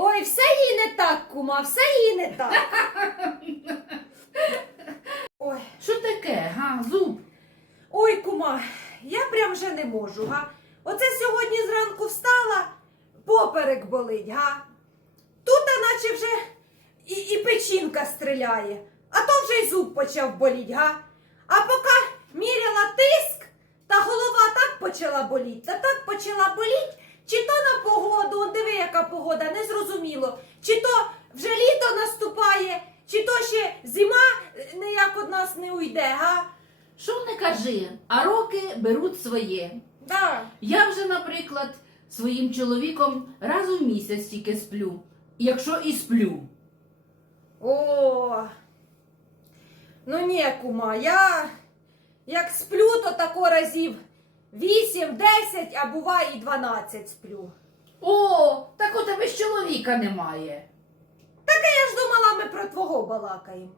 Ой, все їй не так, кума, все їй не так. Ой, Що таке, га, зуб? ой, кума, я прям вже не можу, га. Оце сьогодні зранку встала, поперек болить, га. Тут, а наче вже і, і печінка стріляє, а то вже й зуб почав боліть, га. А поки міряла тиск, та голова так почала боліть, та так почала боліть, чи то на погоду, он диви, яка погода, не зрозуміло, чи то вже літо наступає, чи то ще зима е, нас не уйде, га? Що не кажи, а роки беруть своє. Да. Я вже, наприклад, своїм чоловіком раз у місяць тільки сплю. Якщо і сплю. О. Ну ні, кума, я як сплю, то тако разів 8, 10, а буває і 12 сплю. О, так у тебе ж чоловіка немає. Так Я ж думала, ми про твого балакаємо.